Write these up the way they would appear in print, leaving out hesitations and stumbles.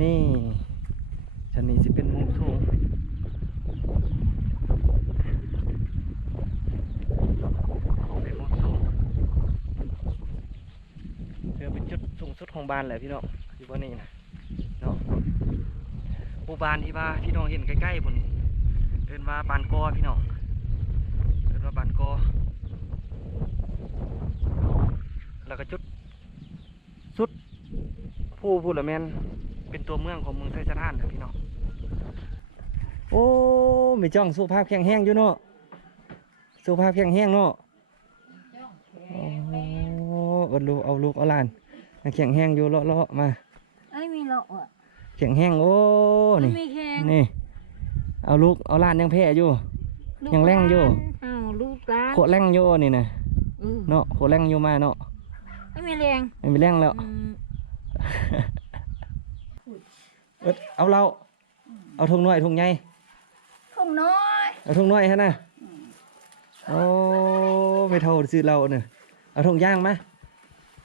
นี่ชั้นนี้จะเป็นมุมสูงเป็นมุมสูงเพื่อเป็นจุดสูงสุดของบ้านแหละพี่น้องอยู่บนนี้นะเนาะหมู่บ้านที่ว่าพี่น้องเห็นใกล้ๆบนเดินว่าบ้านกอพี่น้องเดินว่าบ้านกอแล้วก็จุดสุดผู้พูดละแมนเป็นตัวเมืองของเมืองไทยสถานนะพี่น้องโอ้ไม่จ้องสุภาพแข็งแห้งอยู่เนาะสุภาพแข็งแห้งเนาะโอ้เอาลูกเอาหลานแข็งแห้งอยู่เลาะมาไอ้มีเลาะอ่ะแข็งแห้งโอ้นี่นี่เอาลูกเอาหลานยังแพ้อยู่ยังแรงอยู่ลูกหลานโคแรงอยู่นี่นะเนาะโคแรงอยู่มาเนาะไม่มีแรงแล้วเอาเราเอาทงน้อยทงใหญ่เอาทงน้อยฮะนะโอ้ไม่เท่าซื้อเราเนี่ยเอาทงย่างมา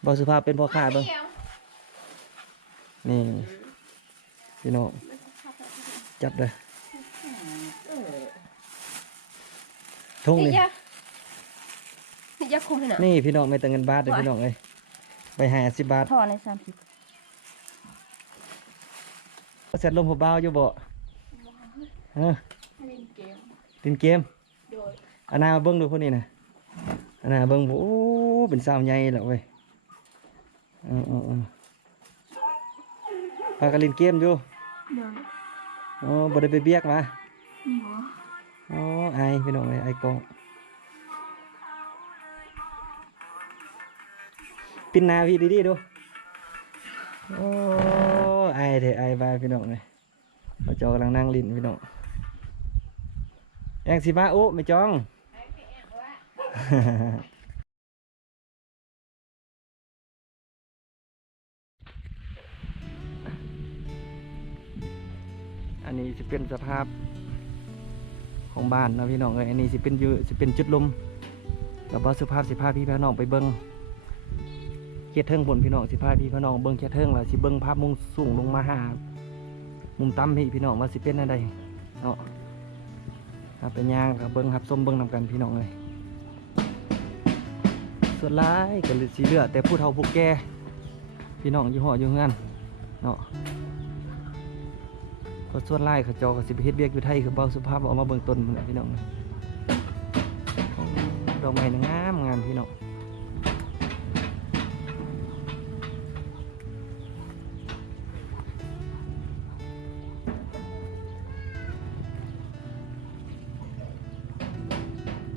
บอสุภาพเป็นพ่อค้าบ้างนี่พี่น้องจับเลยทงนี่นี่พี่น้องไม่แต่เงินบาทเลยพี่น้องเลยไป50 บาทถอนใน30เสร็จลมหัวเบาอยู่บ่ตินเกมอันนาเบิ้งดูคนนี้นะอันนาเบิ้งโอ้เป็นสาวใหญ่แล้วเว้ยพากันเล่นเกมอยู่โอ้บ่ได้ไปเบียกมาโอ้ไอพี่น้องไอกองปินนาพี่ดีดูโอ้ไอเถอะไอบายพี่น้องเลยเราจอกำลังนั่งลิ้นพี่น้องแองสิมาอุ๊ไม่จองอันนี้จะเป็นสภาพของบ้านนะพี่น้องเลยอันนี้จะเป็นจุดลมแล้วก็สภาพพี่พี่น้องไปเบิ้งเขียดเทิงบนพี่น้องพี่พี่น้องเบิ้งเขียดเทิงแล้วสิเบิ้งภาพมุมสูงลงมาหามุมต่ำพี่น้องว่าสิเป็นอะไรเนาะเป็นย่างกับเบิ้งครับส้มเบิ้งนำกันพี่น้องเลยส่วนร้ายก็เลยสีเหลือแต่ผู้เฒ่าผู้แก่พี่น้องอยู่หออยู่เฮือนเนาะก็ส่วนร้ายเขาจอกับสิบเฮ็ดเบียกอยู่ไทยคือเบาสุภาพออกมาเบิ้งต้นพี่น้องดอกไม้งามพี่น้อง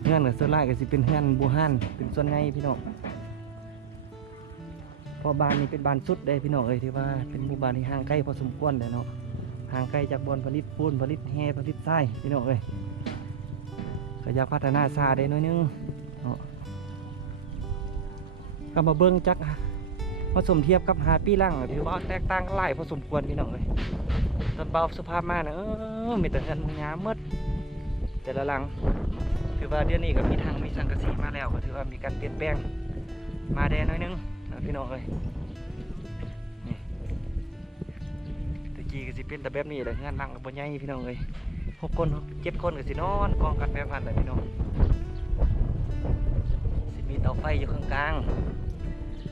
เฮือนกับส่วนไร่ก็สิเป็นเฮือนบูฮันเป็นส่วนไงพี่น้องพอบ้านนี้เป็นบ้านสุดได้พี่น้องที่ว่าเป็นหมู่บ้านที่ห่างไกลพอสมควรเลยเนาะห่างไกลจากบ่อนผลิตปูนผลิตแห่ผลิตทรายพี่น้องก็อยากพัฒนาซาได้น้อยนึงเนาะก็มาเบิ้งจักผสมเทียบกับ5 ปีหลังถือว่าแตกต่างกันหลายพอสมควรพี่น้องตอนเบาสภาพมานะมีแต่เงินงามมดแต่ละหลังถือว่าเดือนนี้ก็มีทางมีสังกะสีมาแล้วก็ถือว่ามีการเปลี่ยนแปลงมาแดนน้อยนึงนะพี่น้องนี่ตะกี้ก็สิเป็นแต่แบบนี้แหละงานนั่งกับบนใหญ่พี่น้อง6 คน7 คนก็สินอนกองกันแบบนั้นแหละพี่น้องสิมีเตาไฟอยู่ข้างกลาง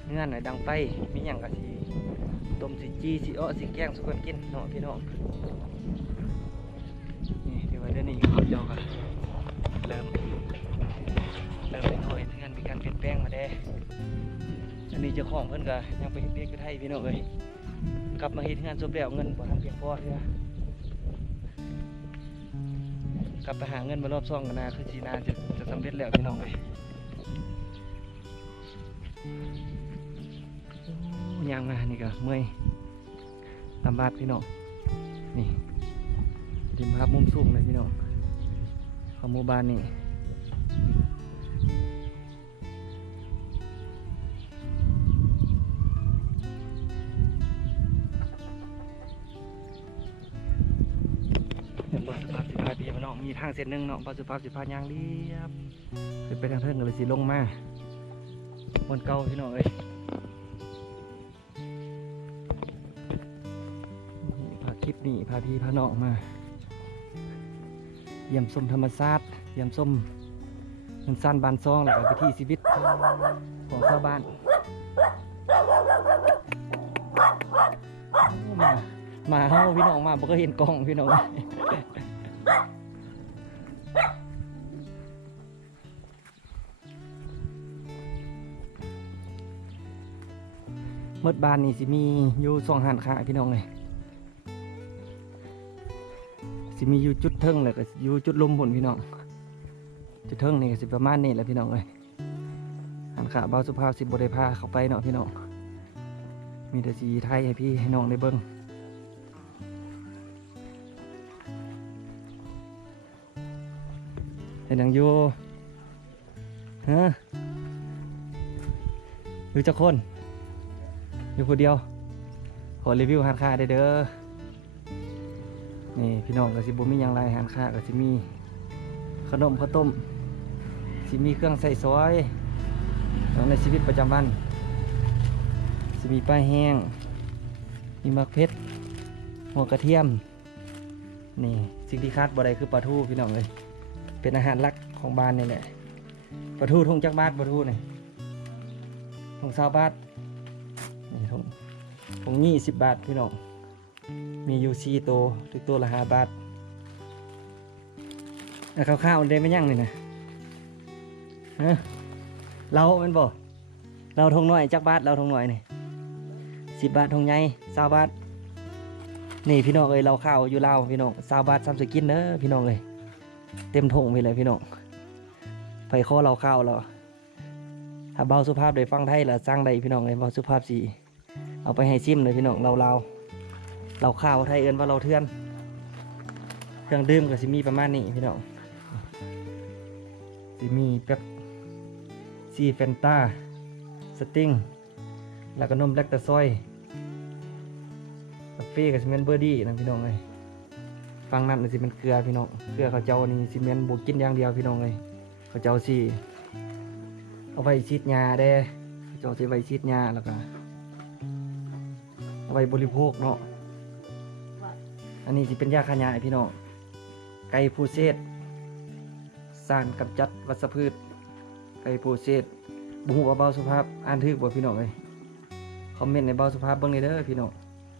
เงื่อนดังไฟมีอย่างก็สิต้มสิจีสิอ้อสิแกงสุกคนกินเนาะพี่น้องนี่เดี๋ยวเดือนนี้เขาเจาะกันเริ่มเป็นหอยเงินมีการเปลี่ยนแปลงมาได้อันนี้เจ้าของเพิ่นก็ยังไปเฮ็ดเวียกอยู่ไทยพี่น้องกลับมาเฮ็ดงานจบแล้วเงินบ่ทันเพียงพอเด้อกลับไปหาเงินมารอบ2กันนะคือสีนาจะสำเร็จแล้วพี่น้องย่างมานี่ก็เมื่อยลำบากพี่น้องนี่ดิมภาพมุมสูงเลยพี่น้องของหมู่บ้านนี่บสุภาพ15 ปีพี่น้องมีทางเส้นหนึ่งเนาะบสุภาพ15 ย่างเรียบคือไปทางเทิงก็เลยสิลงมาบนเก่าพี่น้อง ลิปนี้พาพี่พาน้องมาเยี่ยมชมธรรมชาติเยี่ยมชมเงินสั้นบานซองแล้วก็วิถีชีวิตของชาวบ้านมาเฮาพี่น้องมาบ่เคยเห็นกล้องพี่น้องเมื่อบ้านนี่สิมีอยู่สองหันขาพี่น้องเลยสิมีอยู่จุดเทิงเลยก็อยู่จุดลมผลพี่น้องจุดเทิงนี่ก็สิประมาณนี้แหละพี่น้องเลยหันขาเบาสุภาพสิบได้พาเข้าไปเนาะพี่น้องมีแต่สีไทยให้พี่ให้น้องได้เบิ้งเห็นยังอยู่ฮะอยู่จักคนอยู่คนเดียวขอรีวิวหันขาได้เด้อนี่พี่น้องก็สิบุมีอย่างไรหันขาก็สิมีขนมข้าวต้มสิมีเครื่องใส่ซอยในชีวิตประจำวันสิมีปลาแห้งมีมะเขือหัวกระเทียมนี่สิ่งที่คาดบ่ได้คือปลาทูพี่น้องเลยเป็นอาหารหลักของบ้านนี่แหละปลาทูทงจักบาทปลาทูนี่ทง20 บาทนี่ทง20 บาทพี่น้องมีอยู่4ตัวทุกตัวละ5 บาทข้าวๆได้ไม่ยั่งเลยนะเราเป็นบ่เราทงหน่อยจักบาทเราทงหน่อยนี่10 บาททงใหญ่20 บาทนี่พี่น้องเอ้ยเราข้าวอยู่ลาวพี่น้อง20 บาทซ้ำสกินเด้อพี่น้องเลยเต็มทงไปเลยพี่น้องไปข้อเราข้าวเราถ้าเบาสุภาพได้ฟังไทยแล้วสร้างได้พี่น้องเลยเบาสุภาพสิเอาไปให้ซิมเลยพี่น้องเราข้าวไทยเอิ้นว่าเราเทือนเครื่องดื่มก็สิมีประมาณนี้พี่น้องสิมีเป๊ปซี่แฟนตาสติ้งแล้วก็นมแบล็กตะซอยกาแฟกับซีเมนต์เบอร์ดี้นะพี่น้องเลยฟังนั่นสิเป็นเกลือพี่น้องเกลือเขาเจ้านี่ซีเมนต์บวกกินอย่างเดียวพี่น้องเลยเขาเจ้าสิเอาไว้ชีดยาเด้เขาเจ้าสิไว้ชีดยาแล้วก็เอาไว้บริโภคเนาะอันนี้สิเป็นยาขยายพี่น้องไก่พูเซตสารกำจัดวัชพืชไก่พูเซตบุหัวเบาสุภาพอ่านถึกบ่พี่น้องเลยคอมเมนต์ในเบาสุภาพเบิ่งเลยเด้อพี่น้อง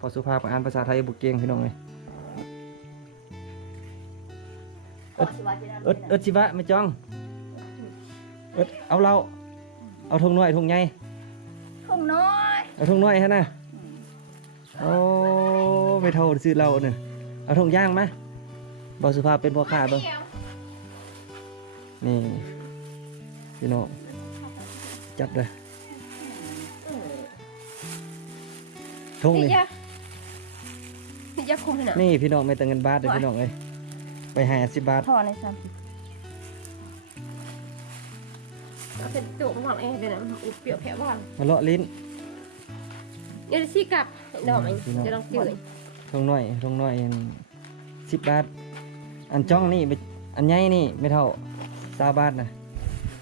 พอสุภาพอ่านภาษาไทยบุกเก่งพี่น้องเลยเอิดชิวะไม่จ้องเอิดเอาเราเอาทงน้อยทงใหญ่ ทงน้อย เอาทงน้อยฮะนะโอ้ไม่เท่าซื้อเราเนี่ยเอาทงย่างมาเบาสุภาพเป็นพ่อค้าเบิ่งนี่พี่น้องจัดเลยทงนี่ นี่จะคุ้มขนาด นี่พี่น้องไม่แต่เงินบาทเลยพี่น้องเลยไปหา10 บาท ทอใน30 เป็นตัวของเราเองเลยนะอุบเปรี้ยวแผลบ้าง มาเลาะลิ้น เดี๋ยวซีกับดอกมันจะลองจืด ทงน้อย10 บาทอันจ้องนี่อันใหญ่นี่ไม่เท่า20 บาทนะ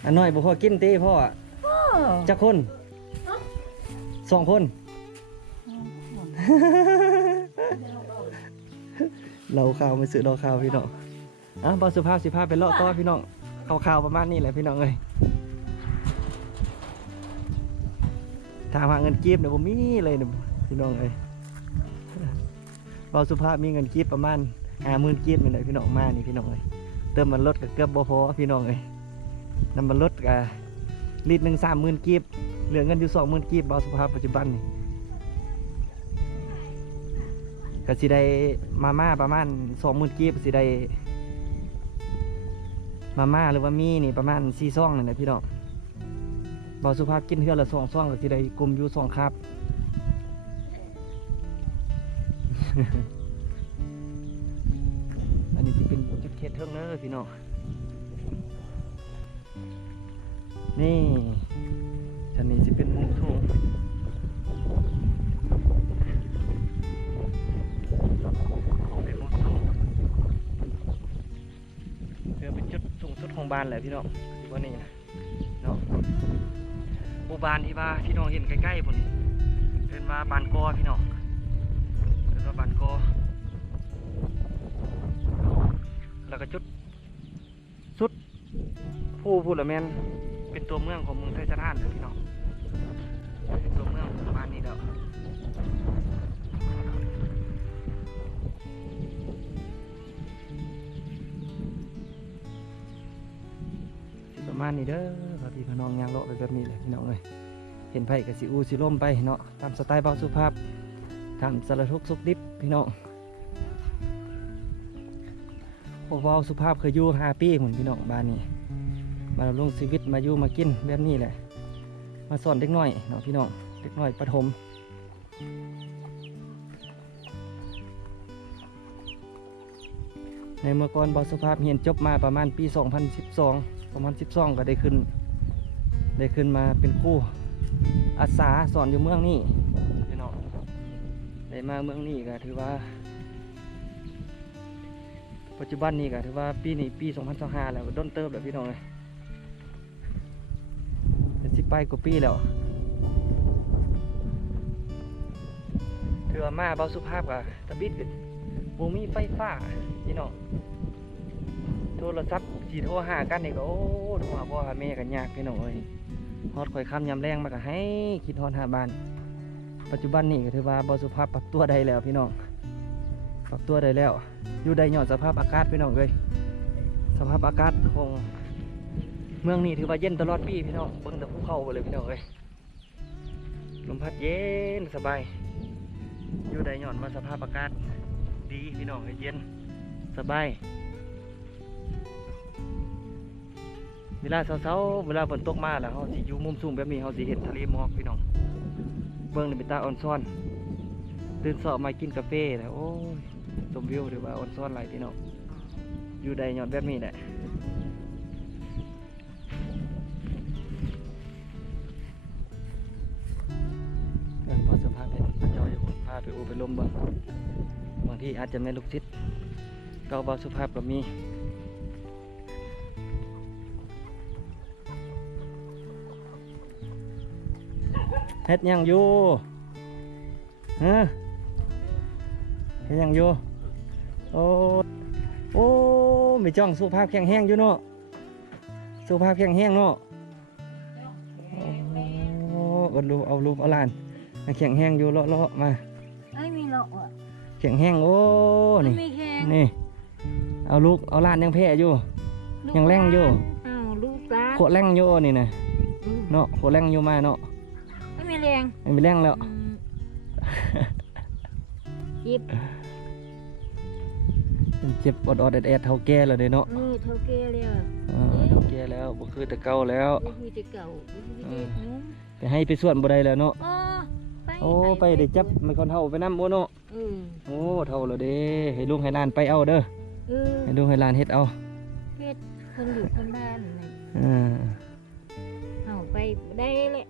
อันน้อยบ่พอกินตีพ่ออะจักคน2 คนเราข่าวไม่ซื้อเราข่าวพี่น้องบอสุภาพสิภาพเป็นเลาะต่อพี่น้องข่าวประมาณนี้แหละพี่น้องเลยถามหาเงินกีบเนี่ยผมมีเลยเนี่ยพี่น้องเลยบอสุภาพมีเงินกีบประมาณ50,000 กีบนี่แหละพี่น้องมานี่พี่น้องเลยเติมมันลดกับเกือบบ่พอพี่น้องเลยน้ำมันลดกับลิตรหนึ่ง30,000 กีบเหลือเงินอยู่20,000 กีบบอสุภาพปัจจุบันนี่ก็สิได้มาม่าประมาณ20,000 กีบสิได้มาม่าหรือว่ามีนี่ประมาณ4 ซองนี่แหละพี่น้องเบาสุภาพกินเทื่อละ2 ซองก็สิได้กลุ่มอยู่2 ครับ อันนี้สิเป็นจุดเขตเทิงเด้อพี่น้องนี่ชั้นนี้สิเป็นมุมทุ่งเป็นจุดสูงสุดของบ้านแหละพี่น้องว่านี่นะเนาะหมู่บ้านที่ว่าพี่น้องเห็นใกล้ๆผมเป็นว่าบ้านกอพี่น้องเป็นว่าบ้านกอ สุดผู้พูดละแมนเป็นตัวเมืองของเมืองไทยสถานเลยพี่น้องเป็นตัวเมืองประมาณนี้แล้วประมาณนี้เด้อครับพี่น้องยางเลาะไปแบบนี้เลยพี่น้องเลยเห็นไผ่กับสิอูสิล่มไปเนาะตามสไตล์เบาสุภาพทำสารทุกข์สุขดิบพี่น้องเบาสุภาพเคยอยู่5 ปีเหมือนพี่น้องบ้านนี้มาลงชีวิตมาอยู่มากินแบบนี้แหละมาสอนเด็กน้อยเนาะพี่น้องเด็กน้อยประถมในเมื่อก่อนเบาสุภาพเรียนจบมาประมาณปี2012ก็ได้ขึ้นมาเป็นครูอาสาสอนอยู่เมืองนี้พี่น้องได้มาเมืองนี้ก็ถือว่าปัจจุบันนี้ก็ถือว่าปีนี้ปี2025แล้วต้นเติบแล้วพี่น้องเลยเป็น10 ปีกว่าปีแล้วถือว่ามาเบาสุภาพกับตะบิดกันบ่มีไฟฟ้าพี่น้องโทรศัพท์สีโทรหากันนี่ก็โอ้โทรหาพ่อหาแม่กันยากพี่น้องเอ้ยฮอดข่อยคำยำแรงมาก็ให้คิดฮอดหาบ้านปัจจุบันนี้ก็ถือว่าเบาสุภาพปรับตัวได้แล้วพี่น้องปรับตัวได้แล้วอยู่ได้ย้อนสภาพอากาศพี่น้องเลยสภาพอากาศของเมืองนี้ถือว่าเย็นตลอดปีพี่น้องเบิ่งแต่ภูเขาไปเลยพี่น้องเลยลมพัดเย็นสบายอยู่ได้ย้อนมาสภาพอากาศดีพี่น้องเย็นสบายเวลาเช้าๆเวลาฝนตกมาแล้วเขาสิอยู่มุมสูงแบบนี้เขาสิเห็นทะเลหมอกพี่น้องเบิ่งในเป็นตาออนซ่อนตื่นสอบมากินกาแฟแล้วโอ้ยชมวิวหรือว่าออนซ่อนไหลพี่น้องอยู่ใดย้อนแบบนี้แหละพอสัมภาษณ์เป็นอาจารย์พาไปอูไปลมบางทีอาจจะไม่ลุกทิศเกาเบาสุภาพก็มีเฮ็ดยังอยู่ฮะเฮ็ดยังอยู่โอ้ไม่จ้องสุภาพแข็งแห้งอยู่เนาะสุภาพแข็งแห้งเนาะโอ้เอารูปเอาหลานแข็งแห้งอยู่เลาะมาไม่มีหรอกอ่ะ แข็งแห้งโอ้นี่ ไม่แข็ง นี่เอาลูกเอาหลานยังแพ้อยู่ยังแรงอยู่ อ้าวลูกหลาน โคแรงอยู่นี่นะเนาะโคแรงอยู่มาเนาะ ไม่มีแรง ไม่แรงแล้ว จิบ เจ็บอดแอดเท่าแก่แล้วเด้เนาะ เท่าแก่เลยอ่ะ เท่าแก่แล้วบ่คือแต่เก่าแล้ว ไม่คือจะเก่าไม่คือจะเด็กนุ่ม ไปให้ไปส่วนบ่ได้แล้วเนาะ โอ้ ไปได้จับไม่คนเท่าไปนำบ่เนาะโอ้เท่าแล้วเด้ให้ลุงให้หลานไปเอาเด้อให้ลุงให้หลานเฮ็ดเอา เฮ็ดคนอยู่คนบ้านนี่ เอาไปได้แหละ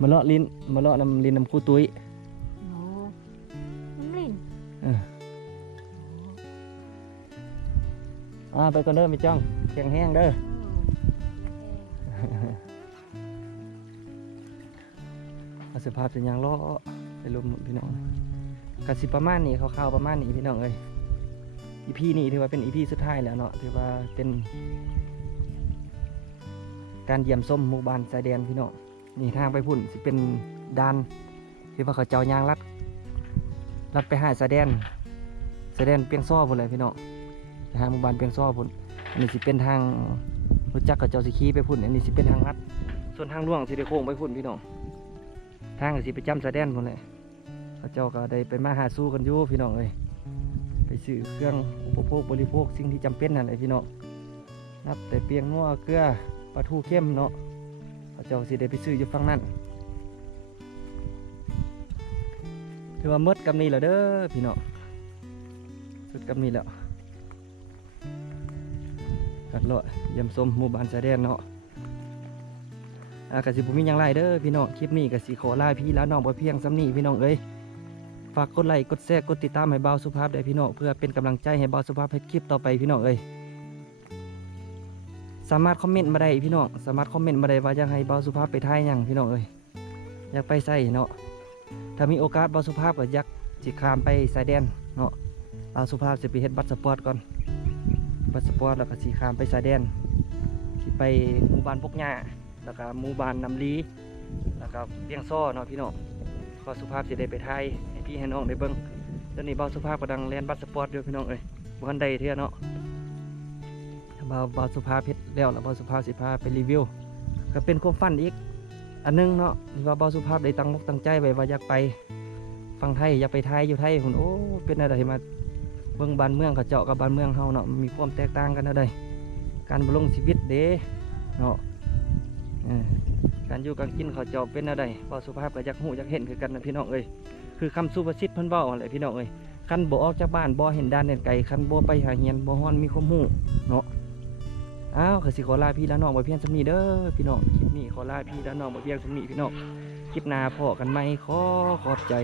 มาเลาะลิ้นมาเลาะน้ำลิ้นน้ำคูตุ้ย โอ้น้ำลิ้น ไปก่อนเด้อไม่จ้องแข็งแห้งเด้อสภาพเป็นอย่างล้อไปลมพี่น้องกสิประมาณนี้คร่าวๆประมาณนี้พี่น้องเอ้ยอีพีนี้ถือว่าเป็นอีพีสุดท้ายแล้วเนาะถือว่าเป็นการเยี่ยมส้มหมู่บ้านชายแดนพี่น้องนี่ทางไปพุ่นสิเป็นด่านที่ว่าเขาเจ้ายางลัดไปหาชายแดนเปียงซ้อพุ่นเลยพี่น้องหาหมู่บ้านเปียงซ้อพุ่นอันนี้สิเป็นทางรู้จักกับเจ้าสิขี่ไปพุ่นอันนี้สิเป็นทางลัดส่วนทางล่วงสิได้โค้งไปพุ่นพี่น้องทางก็สิไปจำชายแดนพุ่นเลยเขาเจ้าก็ได้ไปมาหาสู้กันอยู่พี่น้องเลยไปซื้อเครื่องอุปโภคบริโภคสิ่งที่จำเป็นนั่นแหละพี่น้องนับแต่เปียงนัวเกลือปลาทูเข้มเนาะเขาเจ้าสิได้ไปซื้ออยู่ฝั่งนั้นถือว่าหมดกำนี้แล้วเด้อพี่น้องสุดกำนี้แล้วกัดเลาะยำส้มหมู่บ้านชายแดนเนาะกสิบุมีอย่างไรเด้อพี่น้องคลิปนี้กสิขอลาพี่แล้วน้องบ่เพียงซ้ำนี้พี่น้องเอ้ยฝากกดไลค์กดแชร์กดติดตามให้เบาสุภาพได้พี่น้องเพื่อเป็นกำลังใจให้เบาสุภาพให้คลิปต่อไปพี่น้องเอ้ยสามารถคอมเมนต์มาได้พี่น้องสามารถคอมเมนต์มาได้ว่าอยากให้เบาสุภาพไปถ่ายหยังพี่น้องเอ้ยอยากไปใส่เนาะถ้ามีโอกาสเบาสุภาพก็อยากสิข้ามไปสายแดนเนาะเบาสุภาพจะไปเฮ็ดบัตรสปอร์ตก่อน พาสปอร์ตแล้วก็สีข้ามไปชายแดนสิไปหมู่บ้านปกหญ้าแล้วก็หมู่บ้านน้ำลีแล้วก็เวียงซ้อเนาะพี่น้องก็สุภาพสิได้ไปไทยให้พี่ให้น้องได้เบิ่งตอนนี้เบาสุภาพกำลังเรียนบัตรสปอร์ตอยู่พี่น้องเอ้ยบ่ทันได้เทื่อเนาะเบาสุภาพเฮ็ดแล้วเบาสุภาพสิพาไปรีวิวก็เป็นความฝันอีกอันนึงเนาะที่ว่าเบาสุภาพได้ตั้งมกตั้งใจไว้ว่าอยากไปฟังไทยอยากไปไทยอยู่ไทยหุ่นโอ้เป็นอะไรมาเบิ่งบ้านเมืองเขาเจาะกับบ้านเมืองเฮาเนาะมีความแตกต่างกันอะไรการบำรุงชีวิตเด้เนาะการอยู่การกินเขาเจาะเป็นอะไรเบาสุภาพก็อยากหูอยากเห็นคือกันนะพี่น้องเอ้ยคือคำสุภาษิตเพิ่นเว้าอะไรพี่น้องเอ้ยคันบ่ออกจากบ้านบ่เห็นด้านเห็นไกลคันบ่ไปหาเฮียนบ่ฮ้อนมีความรู้เนาะอ้าวก็สิขอลาพี่และน้องไว้เพียงส่ำนี้เด้อพี่น้องคลิปนี้ขอลาพี่และน้องไว้เพียงส่ำนี้พี่น้องคลิปหน้าพอกันใหม่ขอบใจ